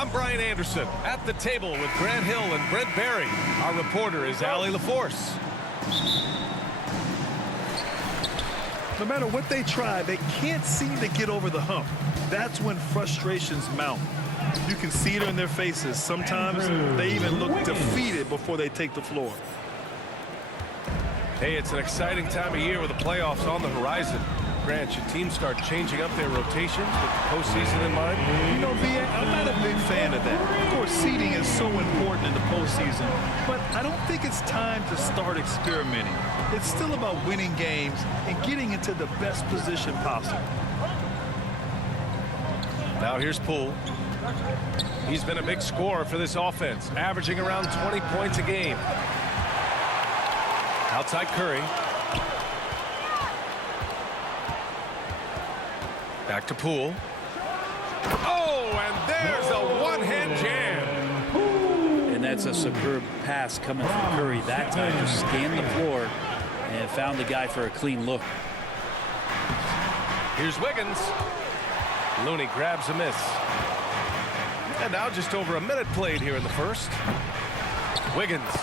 I'm Brian Anderson at the table with Grant Hill and Brent Barry. Our reporter is Allie LaForce. No matter what they try, they can't seem to get over the hump. That's when frustrations mount. You can see it in their faces. Sometimes they even look defeated before they take the floor. Hey, it's an exciting time of year with the playoffs on the horizon. Grant, should teams start changing up their rotations with the postseason in mind? You know, V.A., I'm not a big fan of that. Of course, seeding is so important in the postseason, but I don't think it's time to start experimenting. It's still about winning games and getting into the best position possible. Now here's Poole. He's been a big scorer for this offense, averaging around 20 points a game. Outside Curry. Back to Poole. Oh, and there's a one-hand jam. And that's a superb pass coming from Curry that time. Just scanned the floor and found the guy for a clean look. Here's Wiggins. Looney grabs a miss. And now just over a minute played here in the first. Wiggins.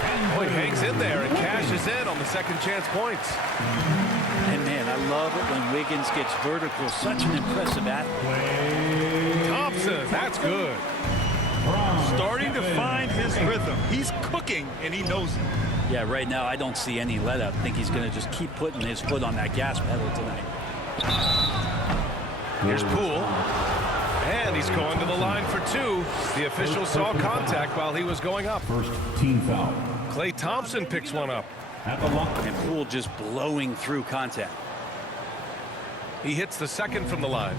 Oh, he hangs in there and cashes in on the second chance points. And man, I love it when Wiggins gets vertical. Such an impressive athlete. Thompson, that's good. Starting to find his rhythm. He's cooking, and he knows it. Yeah, right now I don't see any let up. I think he's going to just keep putting his foot on that gas pedal tonight. Here's Poole. And he's going to the line for two. The official saw contact while he was going up. First team foul. Klay Thompson picks one up. At the line. And Poole just blowing through contact. He hits the second from the line.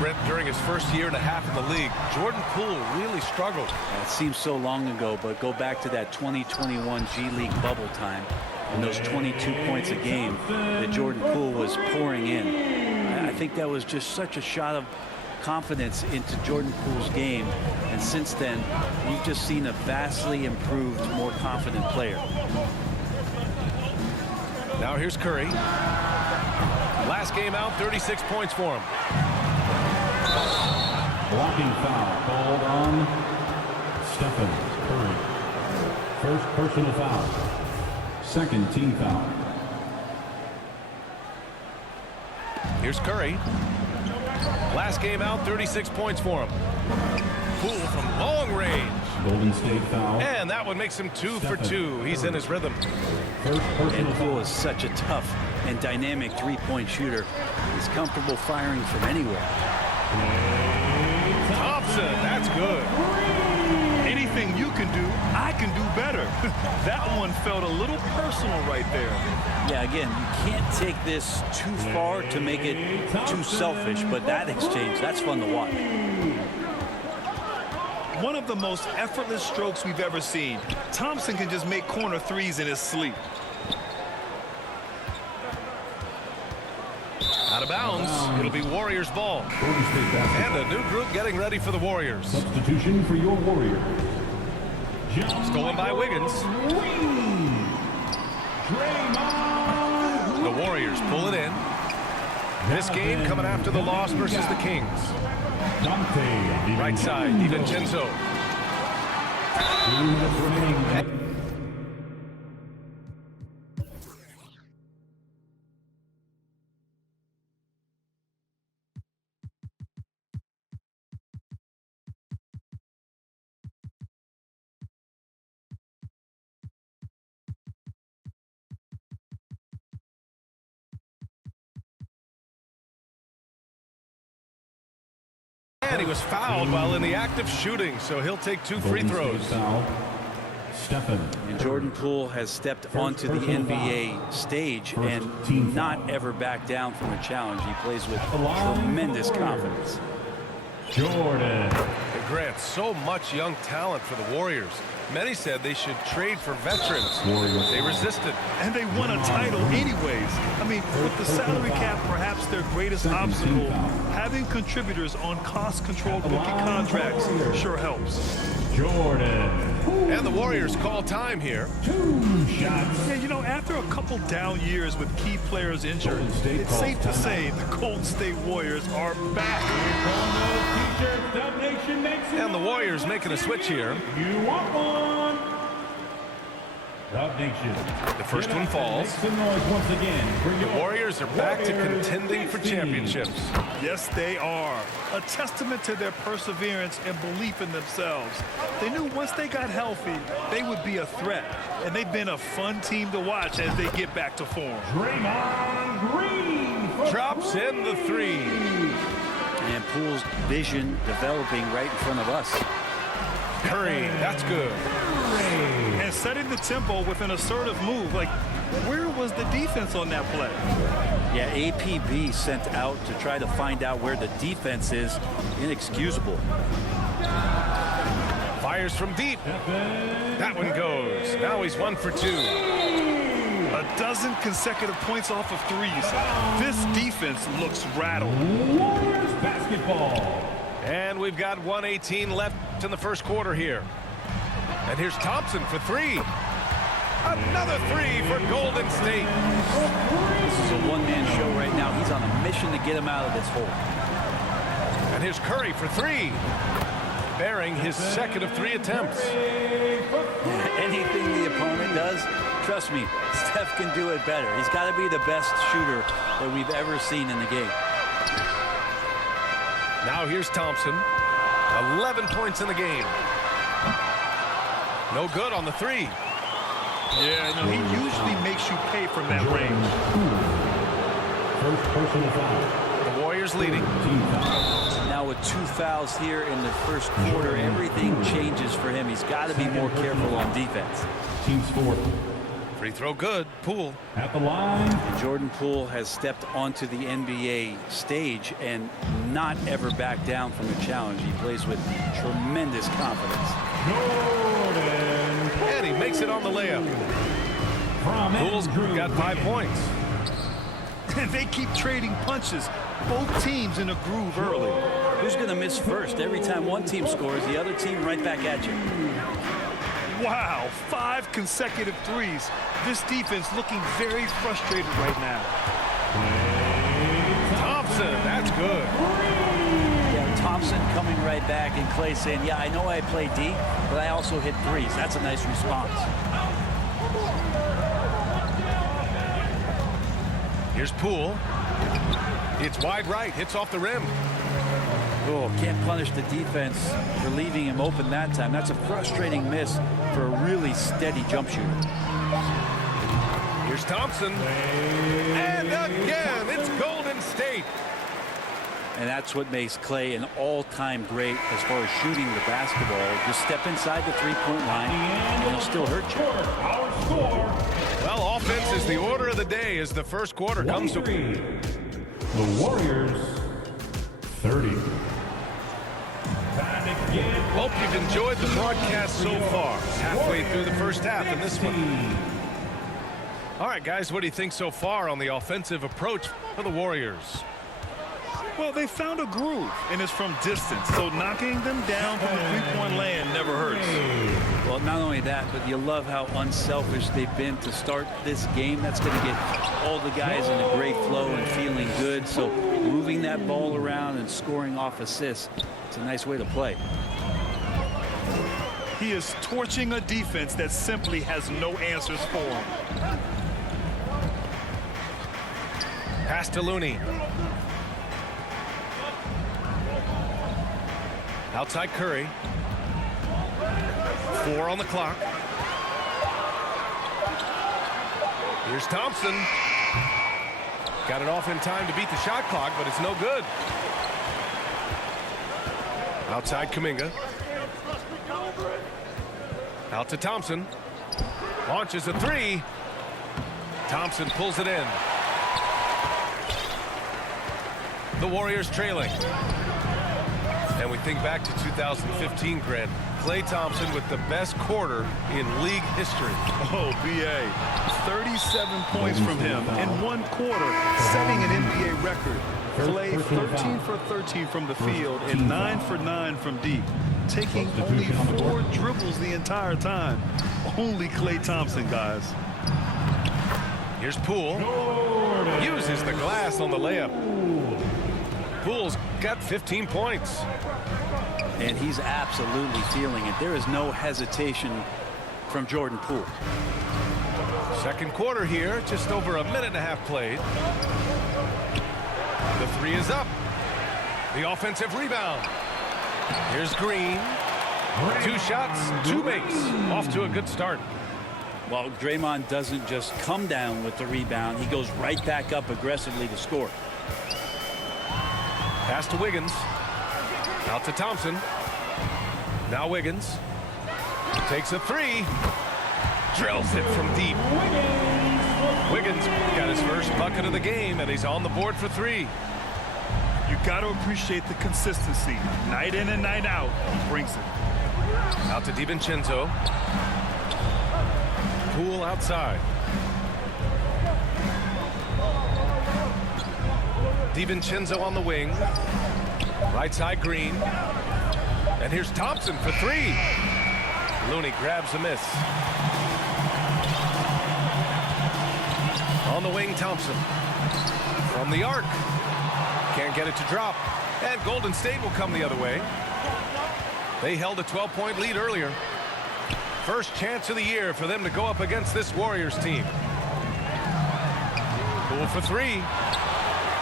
Brent, during his first year and a half in the league, Jordan Poole really struggled. It seems so long ago, but go back to that 2021 G League bubble time and those 22 points a game that Jordan Poole was pouring in. I think that was just such a shot of confidence into Jordan Poole's game, and since then we've just seen a vastly improved, more confident player. Now here's Curry. Last game out, 36 points for him. Blocking foul called on Stephen Curry. First personal foul. Second team foul. Here's Curry. Last game out, 36 points for him. Poole from long range. Golden State foul. And that one makes him 2 for 2. He's in his rhythm. First personal And Poole foul. is such a tough and dynamic three-point shooter. He's comfortable firing from anywhere. Thompson, that's good. Anything you can do, I can do better. That one felt a little personal right there. Yeah, again, you can't take this too far to make it too selfish, but that exchange, that's fun to watch. One of the most effortless strokes we've ever seen. Thompson can just make corner threes in his sleep. Out of bounds. It'll be Warriors ball. Golden State basketball. And a new group getting ready for the Warriors. Substitution for your Warrior. Stolen by Wiggins. The Warriors pull it in. This game coming after the loss versus the Kings. Right side, DiVincenzo. 2 minutes remaining. And he was fouled while in the act of shooting, so he'll take 2 free throws. Stephen. And Jordan Poole has stepped onto the NBA stage and not ever backed down from a challenge. He plays with tremendous confidence. Jordan. And Grant, so much young talent for the Warriors. Many said they should trade for veterans. They resisted. And they won a title anyways. I mean, with the salary cap perhaps their greatest obstacle, having contributors on cost-controlled rookie contracts sure helps. Jordan. And the Warriors call time here. 2 shots. Yeah, you know, after a couple down years with key players injured, Golden State it's calls safe to timeout. say the Golden State Warriors are back. And the Warriors making a switch here. You want one? Dub Nation. The first one falls. Make some noise once again for your Warriors are back to Warriors contending for 16. championships. Yes, they are. A testament to their perseverance and belief in themselves. They knew once they got healthy, they would be a threat. And they've been a fun team to watch as they get back to form. Draymond Green. for Drops in the three. And Poole's vision developing right in front of us. Curry, that's good. And setting the tempo with an assertive move. Like, where was the defense on that play? Yeah, APB sent out to try to find out where the defense is. Inexcusable. Fires from deep. That one goes. Now he's 1 for 2. A dozen consecutive points off of threes. This defense looks rattled. Warriors basketball. And we've got 1:18 left in the first quarter here. And here's Thompson for 3. Another 3 for Golden State. This is a one-man show right now. He's on a mission to get him out of this hole. And here's Curry for 3. Bearing his second of 3 attempts. Anything the opponent does, trust me, Steph can do it better. He's got to be the best shooter that we've ever seen in the game. Now here's Thompson. 11 points in the game. No good on the 3. Yeah, no, he usually makes you pay from that range. First personal foul. The Warriors leading. Team foul. Now with 2 fouls here in the first quarter, everything changes for him. He's got to be more careful on defense. Team's fourth. Free throw good. Poole. At the line. Jordan Poole has stepped onto the NBA stage and not ever backed down from a challenge. He plays with tremendous confidence. Jordan. And he makes it on the layup. From Poole's Andrew got 5 points. And they keep trading punches. Both teams in a groove early. Who's going to miss first? Every time one team scores, the other team right back at you. Wow, 5 consecutive threes. This defense looking very frustrated right now. Thompson, that's good. Yeah, Thompson coming right back, and Clay saying, yeah, I know I play D, but I also hit threes. That's a nice response. Here's Poole. It's wide right. Hits off the rim. Oh, can't punish the defense for leaving him open that time. That's a frustrating miss for a really steady jump shooter. Here's Thompson. And again, it's Golden State. And that's what makes Clay an all-time great as far as shooting the basketball. Just step inside the three-point line, and he'll still hurt you. Our score. Well, offense is the order of the day as the first quarter comes to... 23. The Warriors 30. Hope you've enjoyed the broadcast so far. Halfway through the first half in this one. All right, guys, what do you think so far on the offensive approach for the Warriors? Well, they found a groove, and it's from distance. So knocking them down from the three-point land never hurts. Well, not only that, but you love how unselfish they've been to start this game. That's going to get all the guys in a great flow and feeling good. So moving that ball around and scoring off assists, it's a nice way to play. He is torching a defense that simply has no answers for him. Pass to Looney. Outside Curry. 4 on the clock. Here's Thompson. Got it off in time to beat the shot clock, but it's no good. Outside Kuminga. Out to Thompson. Launches a 3. Thompson pulls it in. The Warriors trailing. And we think back to 2015, Grant. Klay Thompson with the best quarter in league history. Oh, B.A. 37 points from him in one quarter, setting an NBA record. Clay 13 for 13 from the field and 9 for 9 from deep, taking only 4 dribbles the entire time. Only Klay Thompson, guys. Here's Poole. Uses the glass on the layup. Poole's got 15 points. And he's absolutely feeling it. There is no hesitation from Jordan Poole. Second quarter here, just over a minute and a half played. The three is up. The offensive rebound. Here's Green. 2 shots, 2 makes. Off to a good start. Well, Draymond doesn't just come down with the rebound. He goes right back up aggressively to score. Pass to Wiggins. Out to Thompson. Now Wiggins. Takes a 3. Drills it from deep. Wiggins got his first bucket of the game, and he's on the board for 3. You got to appreciate the consistency. Night in and night out, he brings it. Out to DiVincenzo. Poole outside. DiVincenzo on the wing. Right side Green. And here's Thompson for 3. Looney grabs a miss. On the wing, Thompson. From the arc. Can't get it to drop. And Golden State will come the other way. They held a 12-point lead earlier. First chance of the year for them to go up against this Warriors team. Poole for 3.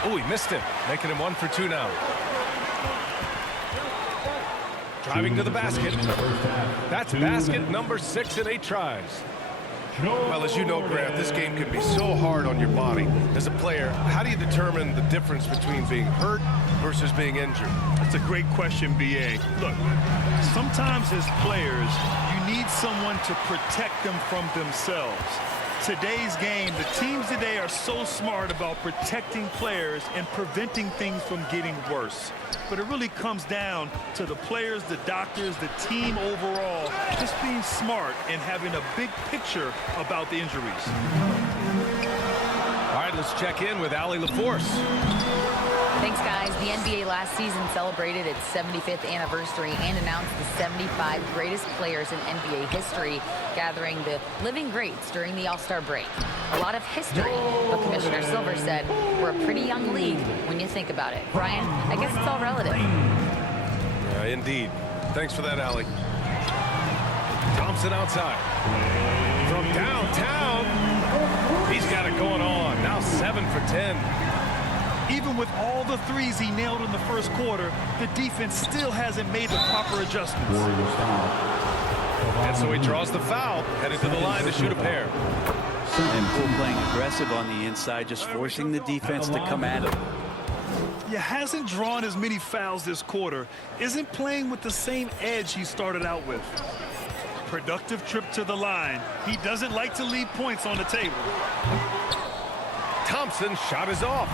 Oh, he missed it, making him 1 for 2 now. Driving to the basket. That's basket number 6 in 8 tries. Well, as you know, Grant, this game can be so hard on your body. As a player, how do you determine the difference between being hurt versus being injured? That's a great question, B.A. Look, sometimes as players, you need someone to protect them from themselves. Today's game, the teams today are so smart about protecting players and preventing things from getting worse. But it really comes down to the players, the doctors, the team overall, just being smart and having a big picture about the injuries. All right, let's check in with Allie LaForce. Thanks, guys. The NBA last season celebrated its 75th anniversary and announced the 75 greatest players in NBA history, gathering the living greats during the All-Star break. A lot of history, but Commissioner Silver said we're a pretty young league when you think about it. Brian, I guess it's all relative. Indeed. Thanks for that, Allie. Thompson outside. From downtown, he's got it going on. Now 7 for 10. Even with all the threes he nailed in the first quarter, the defense still hasn't made the proper adjustments. And so he draws the foul, headed to the line to shoot a pair. And Poole playing aggressive on the inside, just forcing the defense to come at him. He hasn't drawn as many fouls this quarter, isn't playing with the same edge he started out with. Productive trip to the line. He doesn't like to leave points on the table. Thompson's shot is off.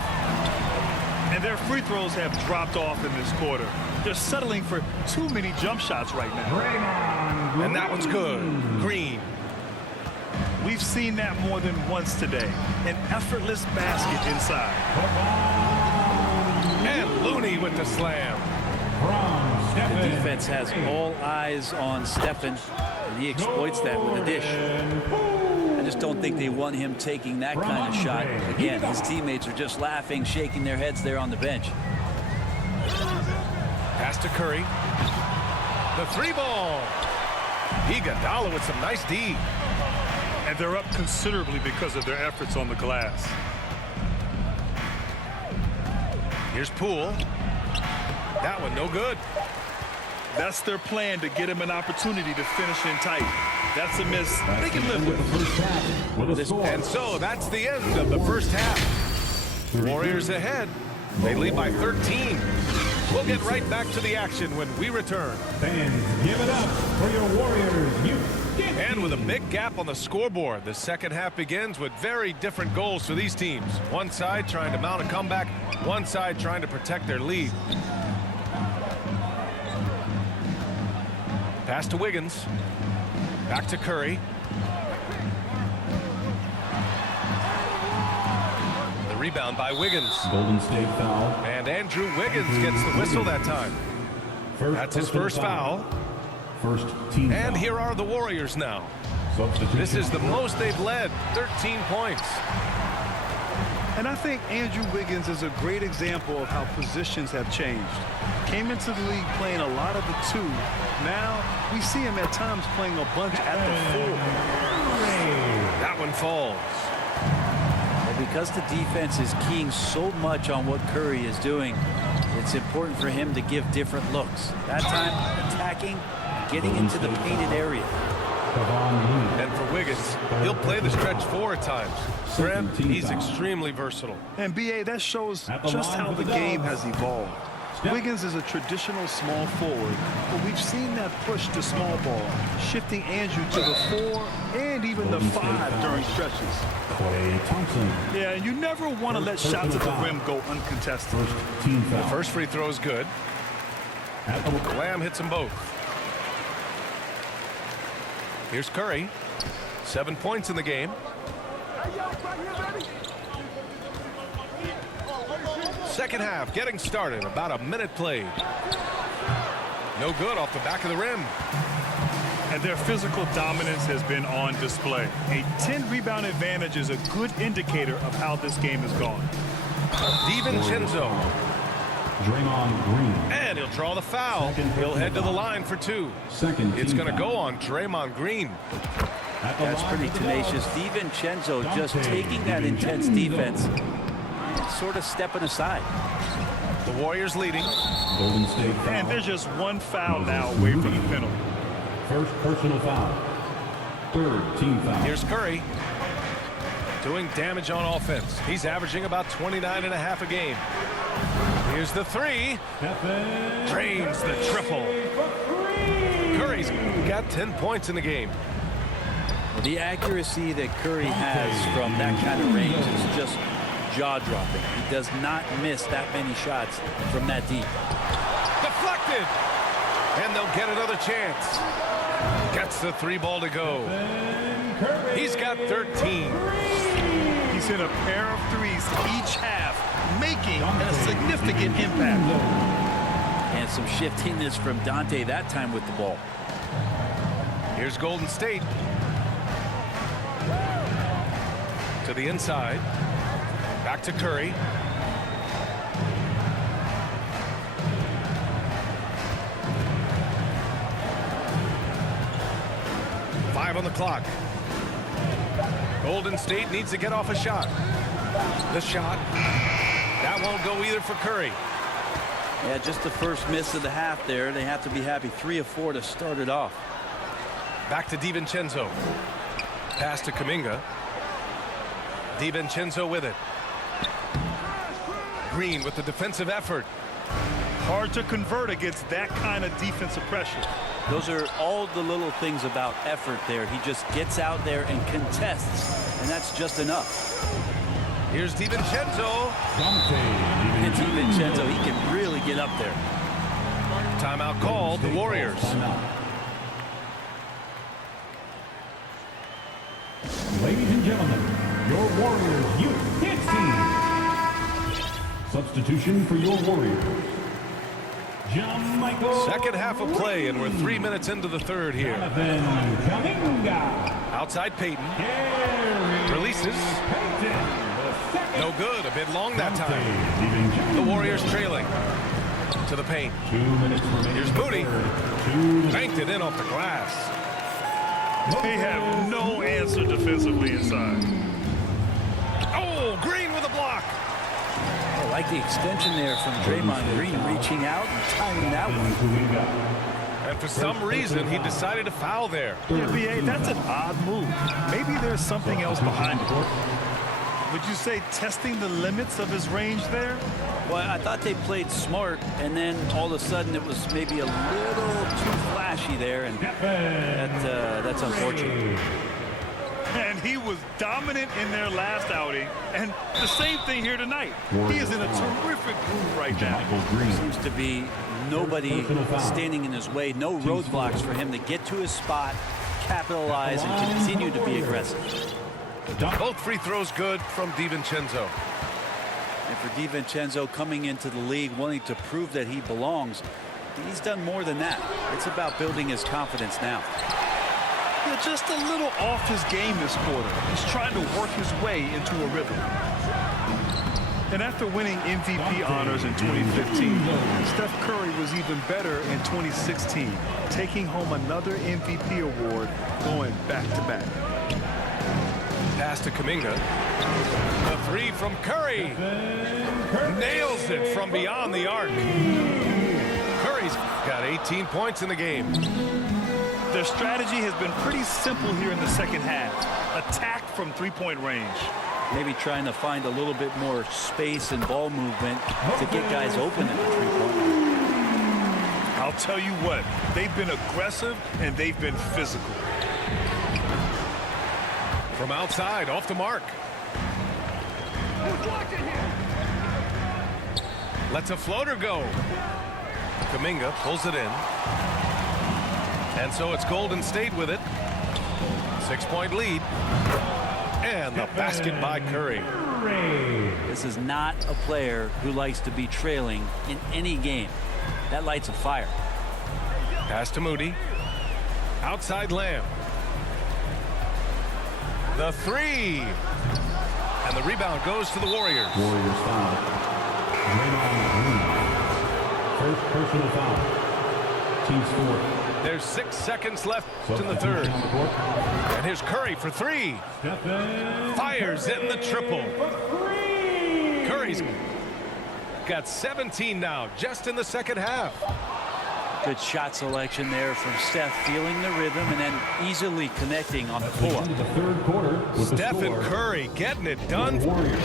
And their free throws have dropped off in this quarter. They're settling for too many jump shots right now. And that one's good. Green. We've seen that more than once today. An effortless basket inside. And Looney with the slam. The defense has all eyes on Stephen, and he exploits that with a dish. I just don't think they want him taking that kind of shot. Again, his teammates are just laughing, shaking their heads there on the bench. Pass to Curry. The 3-ball. Iguodala with some nice D. And they're up considerably because of their efforts on the glass. Here's Poole. That one no good. That's their plan, to get him an opportunity to finish in tight. That's a miss. They can live with it. And so that's the end of the first half. Warriors ahead. They lead by 13. We'll get right back to the action when we return. Fans, give it up for your Warriors. And with a big gap on the scoreboard, the second half begins with very different goals for these teams. One side trying to mount a comeback, one side trying to protect their lead. Pass to Wiggins. Back to Curry. The rebound by Wiggins. Golden State foul. And Andrew Wiggins gets the whistle that time. That's his first foul. First team foul. And here are the Warriors now. Substitution. This is the most they've led, 13 points. And I think Andrew Wiggins is a great example of how positions have changed. Came into the league playing a lot of the 2. Now we see him at times playing a bunch at the 4. That one falls. Well, because the defense is keying so much on what Curry is doing, it's important for him to give different looks. That time, attacking, getting into the painted area. And for Wiggins, he'll play the stretch 4 at times. For him, he's extremely versatile. And BA, that shows just how the game has evolved. Wiggins is a traditional small forward, but we've seen that push to small ball, shifting Andrew to the 4 and even the 5 during stretches. Klay Thompson. Yeah, and you never want to let shots at the rim go uncontested. First team foul. The first free throw is good. Lamb hits them both. Here's Curry. 7 points in the game. Second half getting started. About a minute played. No good off the back of the rim. And their physical dominance has been on display. A 10-rebound advantage is a good indicator of how this game has gone. DiVincenzo. Draymond Green. And he'll draw the foul. He'll head to the line for 2. Second It's team going to foul. go on Draymond Green. That's pretty tenacious. DiVincenzo just taking that intense defense and sort of stepping aside. The Warriors leading. Golden State foul. And there's just one foul now away from the penalty. First personal foul. Third team foul. Here's Curry. Doing damage on offense. He's averaging about 29.5 a game. Here's the 3. Drains the triple. Curry's got 10 points in the game. The accuracy that Curry has from that kind of range is just jaw-dropping. He does not miss that many shots from that deep. Deflected. And they'll get another chance. Gets the 3 ball to go. He's got 13. He's hit a pair of 3s each half, making a significant impact. And some shiftiness from Dante that time with the ball. Here's Golden State. To the inside. Back to Curry. Five on the clock. Golden State needs to get off a shot. The shot. That won't go either for Curry. Yeah, just the first miss of the half there. They have to be happy. 3 of 4 to start it off. Back to DiVincenzo. Pass to Kuminga. DiVincenzo with it. Green with the defensive effort. Hard to convert against that kind of defensive pressure. Those are all the little things about effort there. He just gets out there and contests, and that's just enough. Here's DiVincenzo. And DiVincenzo, he can really get up there. Timeout called, the Warriors. Ladies and gentlemen, your Warriors Youth Hits Team. Substitution for your Warriors. John Michael. Second half of play, and we're 3 minutes into the third here. Jonathan Kuminga. Outside Peyton. Gary Releases. Payton. No good. A bit long that time. The Warriors trailing. To the paint. 2 minutes remaining. Here's Moody. 2 minutes. Banked it in off the glass. They have no answer defensively inside. Oh, Green with a block. I like the extension there from Draymond Green reaching out and tying that one. Kuminga. And for some reason, he decided to foul there. Yeah, BA, that's an odd move. Maybe there's something else behind it. Would you say testing the limits of his range there? Well, I thought they played smart, and then all of a sudden it was maybe a little too flashy there, and that's unfortunate. And he was dominant in their last outing, and the same thing here tonight. He is in a terrific groove right now. Michael Green. Seems to be nobody standing in his way, no roadblocks for him to get to his spot, capitalize, and continue to be aggressive. Both free throws good from DiVincenzo. And for DiVincenzo coming into the league wanting to prove that he belongs, he's done more than that. It's about building his confidence now. Yeah, just a little off his game this quarter. He's trying to work his way into a rhythm. And after winning MVP honors in 2015, Steph Curry was even better in 2016, taking home another MVP award, going back-to-back. Pass to Kuminga. The three from Curry. Nails it from beyond the arc. Curry's got 18 points in the game. Their strategy has been pretty simple here in the second half. Attack from three-point range. Maybe trying to find a little bit more space and ball movement to get guys open at the three-point line. I'll tell you what, they've been aggressive and they've been physical. From outside, off the mark. Lets a floater go. Kuminga pulls it in. And so it's Golden State with it. 6-point lead. And the basket by Curry. This is not a player who likes to be trailing in any game. That lights a fire. Pass to Moody. Outside Lamb. The three. And the rebound goes to the Warriors. Warriors foul. Draymond Green. First personal foul. Team score. There's 6 seconds left in the third. And here's Curry for three. Fires in the triple. Curry's got 17 now, just in the second half. Good shot selection there from Steph, feeling the rhythm and then easily connecting on the pull-up. The third quarter with the Steph and score. Curry getting it done. Warriors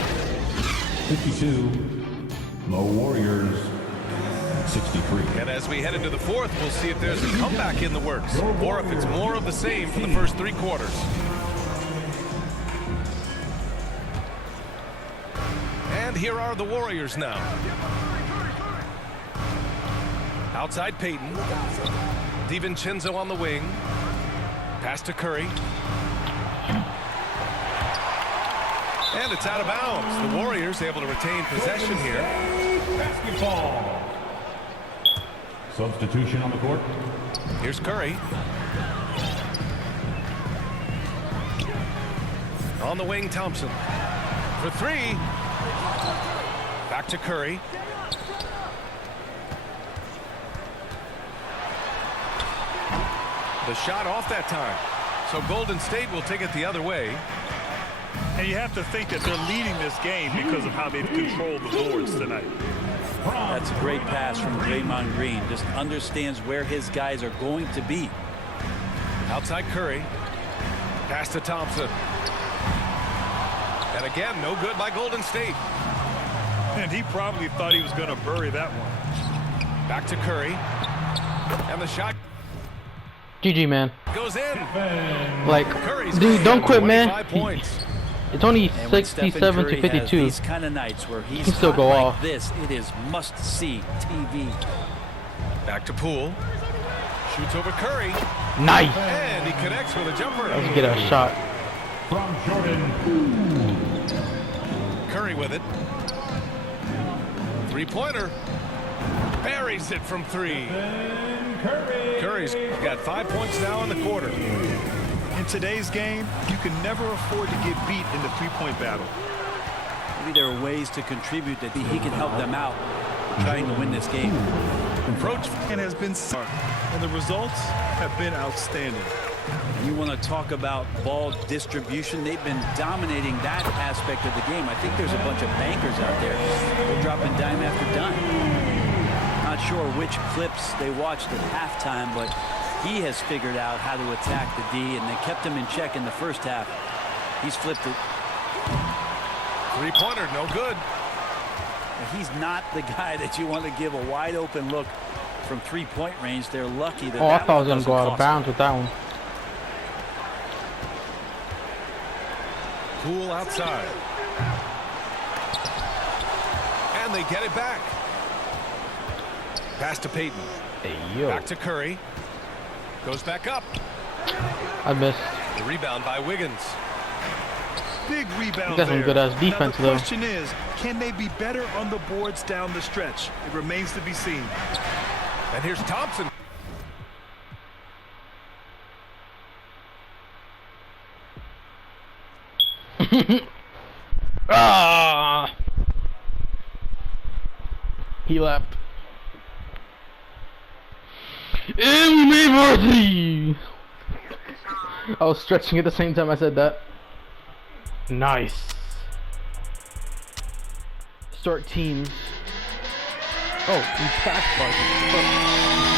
52. The Warriors 63. And as we head into the fourth, we'll see if there's a comeback in the works or if it's more of the same for the first 3 quarters. And here are the Warriors now. Outside Payton. DiVincenzo on the wing. Pass to Curry. And it's out of bounds. The Warriors able to retain possession here. Basketball. Substitution on the court. Here's Curry. On the wing, Thompson. For three. Back to Curry. The shot off that time. So Golden State will take it the other way. And you have to think that they're leading this game because of how they've controlled the boards tonight. That's a great pass from Draymond Green. Just understands where his guys are going to be. Outside Curry. Pass to Thompson. And again, no good by Golden State. And he probably thought he was going to bury that one. Back to Curry. And the shot GG, man. goes in. Like, Curry's dude, don't quit, man. 25 points. It's only And when Stephen 67 Curry to has 52. these kind of nights where he's can still hot go like off. this, it is must-see TV. Back to Poole. Shoots over Curry. Nice. And he connects with a jumper. Let's get a shot. From Jordan. Curry with it. Three-pointer. Buries it from three. Curry's got 5 points now in the quarter. In today's game, you can never afford to get beat in the three-point battle. Maybe there are ways to contribute that he can help them out trying to win this game. Approach. And has been smart, and the results have been outstanding. You want to talk about ball distribution. They've been dominating that aspect of the game. I think there's a bunch of bankers out there. They're dropping dime after dime. Not sure which clips they watched at halftime, but he has figured out how to attack the D, and they kept him in check in the first half. He's flipped it. Three-pointer, no good. He's not the guy that you want to give a wide open look from three-point range. They're lucky that Oh, I that thought I one was going to go doesn't out of cost bounds with that one. Poole outside. And they get it back. Pass to Payton. Hey, yo. Back to Curry. Goes back up. I missed. The rebound by Wiggins. Big rebound That's some there. good-ass defense, now, the though. question is, can they be better on the boards down the stretch? It remains to be seen. And here's Thompson. Ah! He left. MVP! I was stretching at the same time I said that. Nice. Start teams. Oh, you pass button.